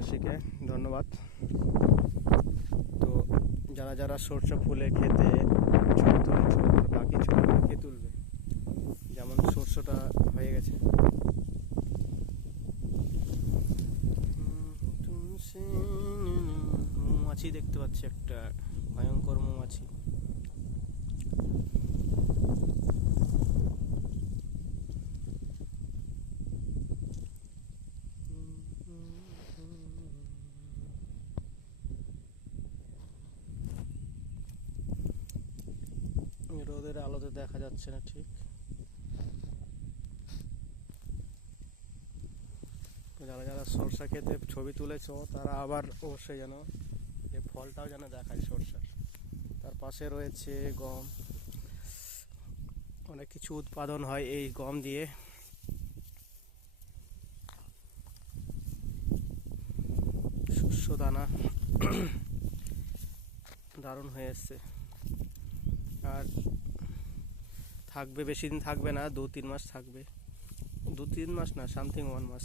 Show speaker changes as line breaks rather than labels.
মালদাবাসীকে ধন্যবাদ। তো যারা যারা সরষে ফুলে খেতে ছবি তুলেছ আর বাকি ছবিগুলো কে তুলবে, যেমন সরষেটা হয়ে গেছে। মৌমাছি দেখতে পাচ্ছি একটা ভয়ঙ্কর মৌমাছি রোদের আলোতে দেখা যাচ্ছে না ঠিক। যারা যারা সরষা খেতে ছবি তুলেছো, তারা আবার অবশ্যই যেন এই ফলটাও যেন দেখায় সরষার। তার পাশে রয়েছে গম। অনেক কিছু উৎপাদন হয় এই গম দিয়ে। শস্য দানা দারুণ হয়ে এসছে। থাকবে, বেশি দিন থাকবে না দু তিন মাস থাকবে। দু তিন মাস না সামথিং ওয়ান মাস।